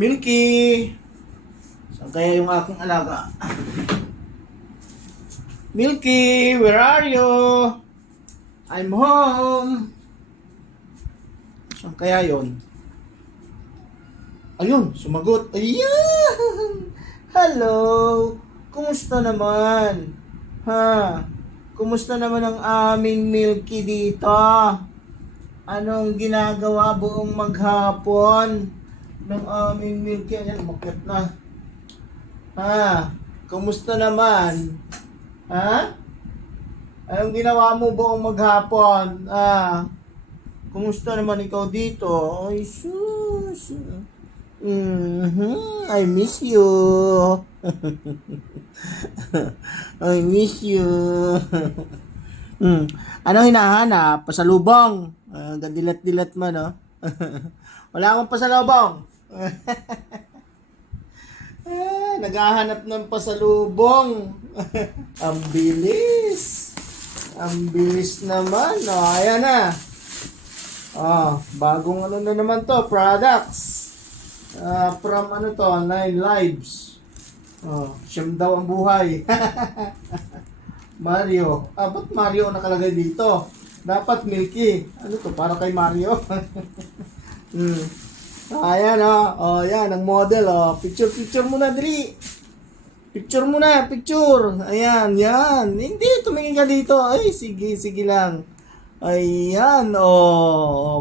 Milky! Saan kaya yung aking alaga? Milky, where are you? I'm home. Saan kaya yon? Ayun, sumagot. Ayan! Hello! Kumusta naman? Ha? Kumusta naman ang aming Milky dito? Anong ginagawa buong maghapon ng aming Milky? Ayan, umakyat na. Ha? Kumusta naman? Ha? Anong ginawa mo buong maghapon? Kumusta naman ikaw dito? Ay, sus. I miss you. I miss you. Ano hinahanap? Pasalubong. Dilat-dilat mo, no? Wala akong pasalubong. Naghahanap ng pasalubong. Ang bilis. Ang bilis naman. Ayan na. Bagong ano na naman to, products. From ano to, 9 lives. Siyam daw ang buhay. Mario. Ba't Mario nakalagay dito? Dapat Milky. Ano to, para kay Mario? Ayan yan ang model Picture muna dali. Picture muna, picture. Ayan, yan. Hindi, tumingin ka dito. Ay, sige lang. Ayan,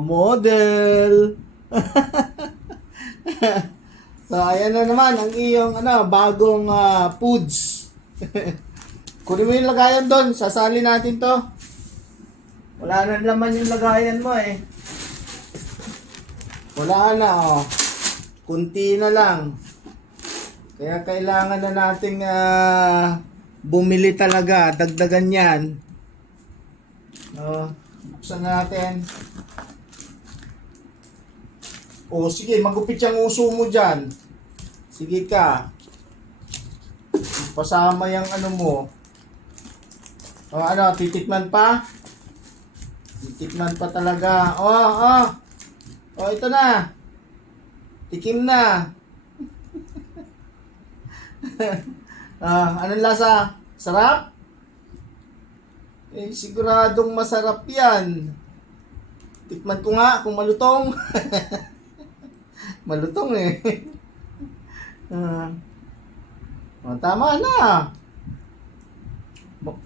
model. So, ayan na naman ang iyong bagong foods. Kunin mo yung lagayan doon. Sasali natin to. Wala na naman yung lagayan mo eh. Wala na kunti na lang. Kaya kailangan na nating bumili talaga. Dagdagan yan. Buksan natin. Sige, magupit yung uso mo dyan. Sige ka. Pasama yung ano mo. Titikman pa? Titikman pa talaga. Ito na. Tikim na. Anong lasa? Sarap? Siguradong masarap yan. Tikman ko nga kung malutong. Malutong eh. Tama na.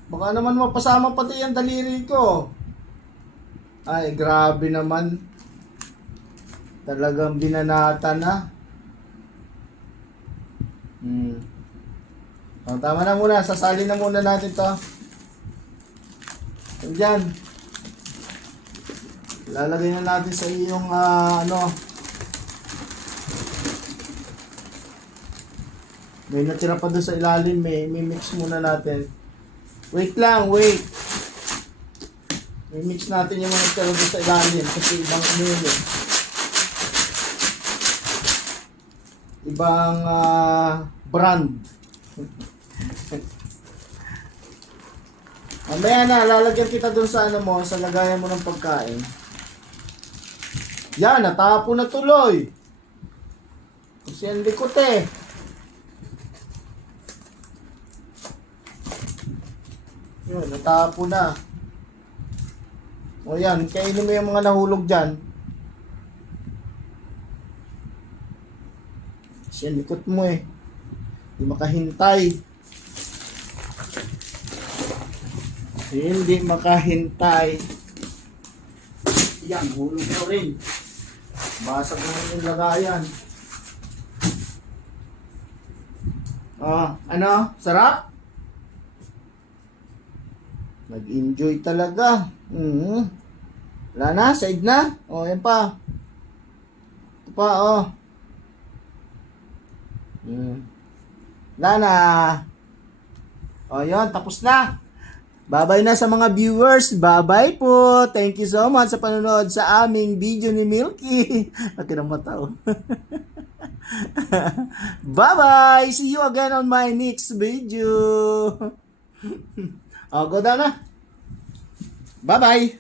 Baka naman mapasama pati yung daliri ko. Ay, grabe naman. Talagang binanata na. Tama na muna. Sasali na muna natin to. Diyan. Lalagay na natin sa iyong may natira pa doon sa ilalim. May mix muna natin. Wait lang, wait. May mix natin yung mga natira doon sa ilalim. Kasi ibang ibang brand. Mamaya na, lalagyan kita dun sa sa lagayan mo ng pagkain. Yan, natapon na tuloy. Kasi ang likot eh. Yun, natapon na. Yan, kainin mo yung mga nahulog dyan. Kasi ang likot mo eh. Hindi makahintay. Hindi makahintay. Yan, hulog mo rin. Basag mo yung lagayan. Sarap? Nag-enjoy talaga. Wala na, side na. Yan pa. Ito pa, Wala na. Yun, tapos na. Bye-bye na sa mga viewers. Bye-bye po. Thank you so much sa panonood sa aming video ni Milky. Laki ng mata, Bye-bye. See you again on my next video. Go down na. Bye-bye.